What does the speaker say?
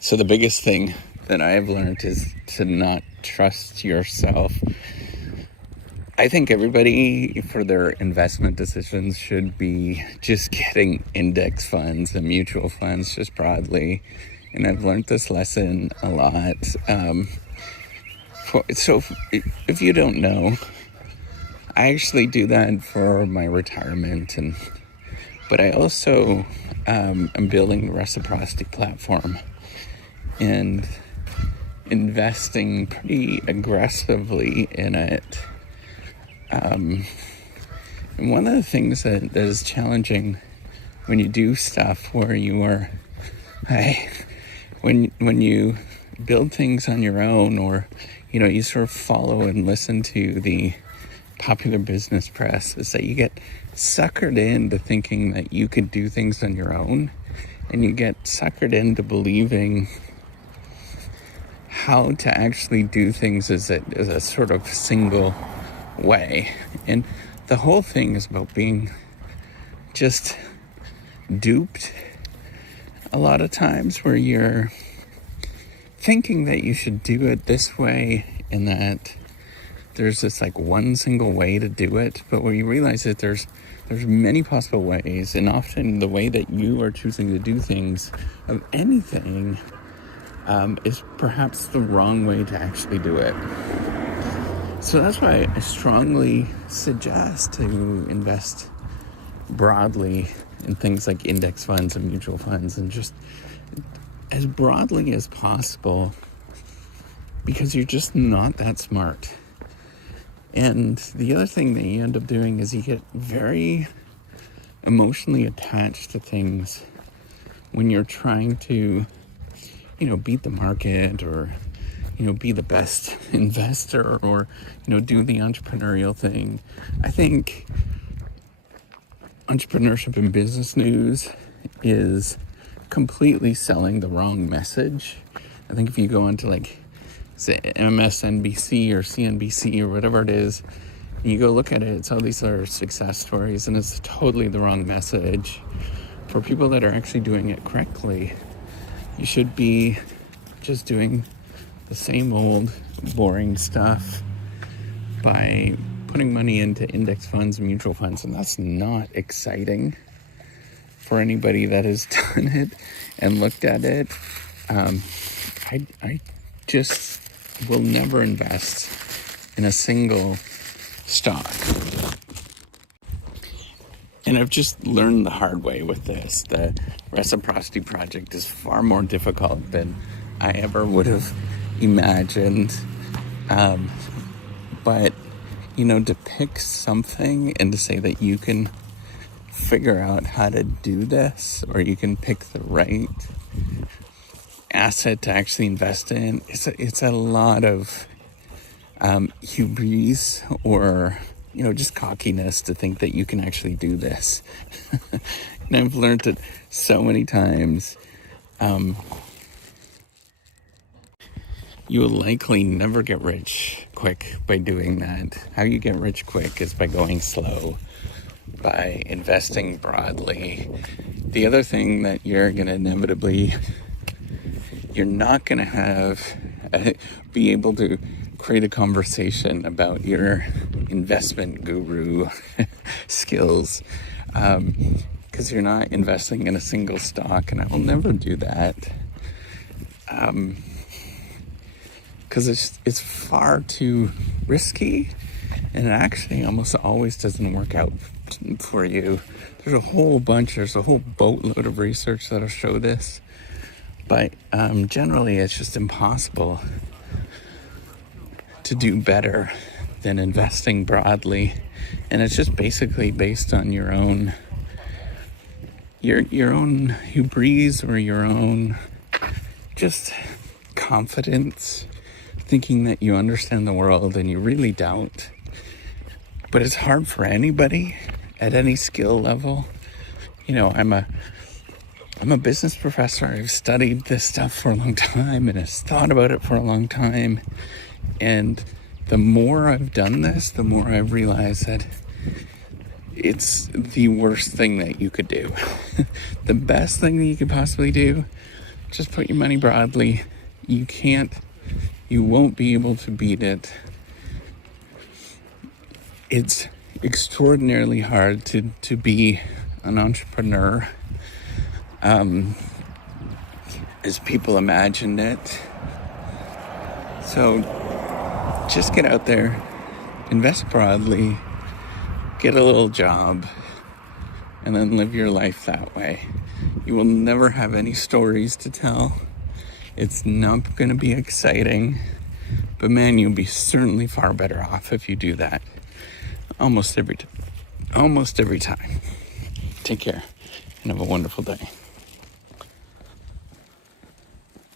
So the biggest thing that I have learned is to not trust yourself. I think everybody for their investment decisions should be just getting index funds and mutual funds just broadly. And I've learned this lesson a lot. So if you don't know, I actually do that for my retirement, but I also am building the R3ciprocity platform and investing pretty aggressively in it. And one of the things that is challenging when you do stuff where you are, when you build things on your own, or you sort of follow and listen to the popular business press, is that you get suckered into thinking that you could do things on your own, and you get suckered into believing how to actually do things as a sort of single way. And the whole thing is about being just duped a lot of times, where you're thinking that you should do it this way and that there's this like one single way to do it, but when you realize that there's many possible ways, and often the way that you are choosing to do things of anything is perhaps the wrong way to actually do it. So that's why I strongly suggest to invest broadly in things like index funds and mutual funds, and just as broadly as possible, because you're just not that smart. And the other thing that you end up doing is you get very emotionally attached to things when you're trying to, beat the market, or, be the best investor, or, do the entrepreneurial thing. I think entrepreneurship and business news is completely selling the wrong message. I think if you go onto say MSNBC or CNBC or whatever it is, and you go look at it, it's all these are success stories, and it's totally the wrong message. For people that are actually doing it correctly, you should be just doing the same old boring stuff by putting money into index funds and mutual funds, and that's not exciting for anybody that has done it and looked at it. I just will never invest in a single stock. And I've just learned the hard way with this. The R3ciprocity Project is far more difficult than I ever would have imagined. But, to pick something and to say that you can figure out how to do this, or you can pick the right asset to actually invest in, it's a lot of hubris, or just cockiness to think that you can actually do this. And I've learned it so many times. You will likely never get rich quick by doing that. How you get rich quick is by going slow, by investing broadly. The other thing that you're going to inevitably, you're not going to have be able to create a conversation about your investment guru skills, because you're not investing in a single stock, and I will never do that, because it's far too risky, and it actually almost always doesn't work out for you. There's a whole boatload of research that'll show this, but generally it's just impossible to do better than investing broadly. And it's just basically based on your own hubris, or your own just confidence, thinking that you understand the world, and you really don't. But it's hard for anybody at any skill level. I'm a business professor. I've studied this stuff for a long time, and I've thought about it for a long time. And the more I've done this, the more I've realized that it's the worst thing that you could do. The best thing that you could possibly do Just put your money broadly. You won't be able to beat it. It's extraordinarily hard to be an entrepreneur as people imagined it. So just get out there, invest broadly, get a little job, and then live your life that way. You will never have any stories to tell. It's not going to be exciting, but man, you'll be certainly far better off if you do that. Almost every time. Take care and have a wonderful day.